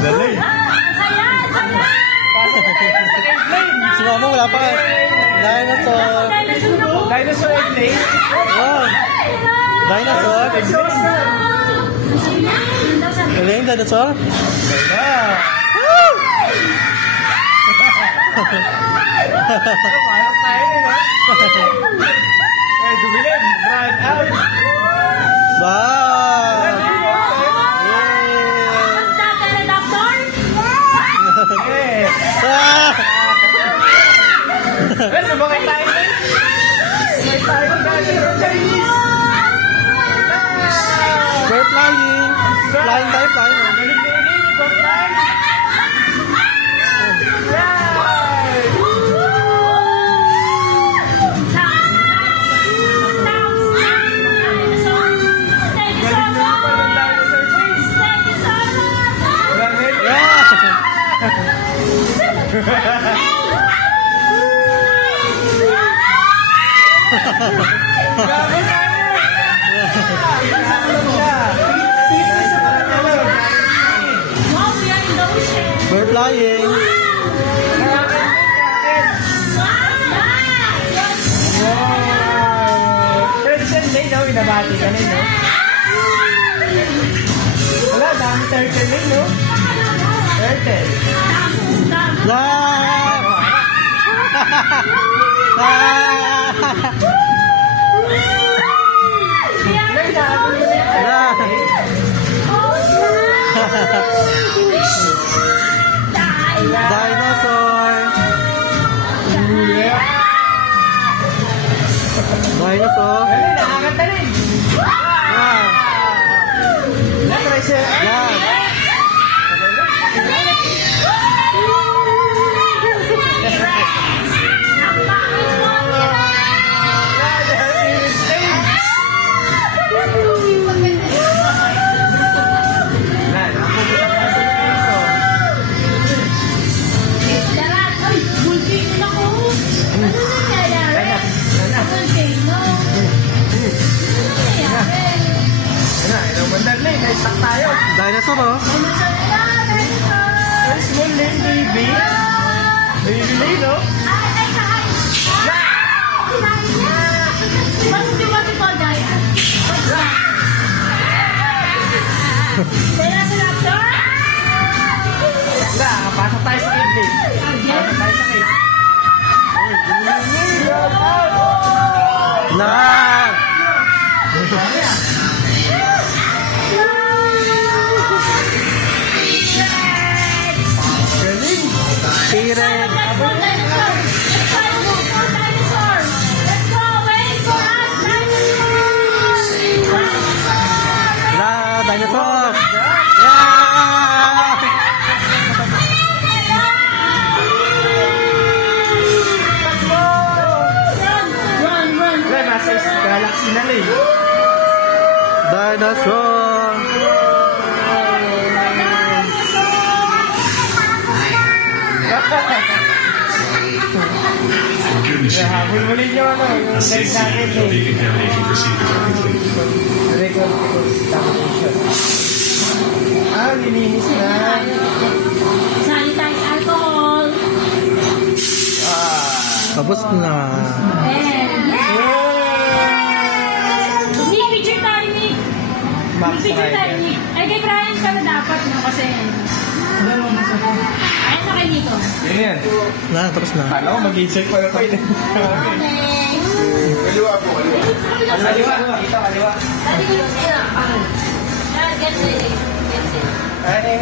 Dali. Si Mama wala pa. Dinosaur. Dinosaur egg. Oh. Dinosaur. Galing, dinosaur. Parang tayo na. Dumilim. Run out. Wow. Sumakay tayo na. Sumakay tayo na. Chinese. We're flying. Flying tayo, flying. We're flying. Binabati ka na, no? Wala, dami turtle din, no? Turtle. Dinosaur. Dinosaur. Nakakanta rin. Dinosaur, oh. Small name, baby. Baby, no? Pasok tayo sa cave, babe. Pasok tayo sa cave. Dinosaur. Galaxy na rin. Dinosaur. Habul-bulin nyo ano, yung live natin record lininis na. Sanitize alcohol. Tapos na. Nick, picture tayo, Nick. Picture tayo, Nick. Ay, kay Brian ka na dapat, no? Kasi, ayun na kay Nico. Yan. Tapos na. Alam ko, mag-insert pa na kayo. Kaliwa po, kaliwa. Kaliwa, dito, kaliwa. Dali ko yung siya. Get it. Ay,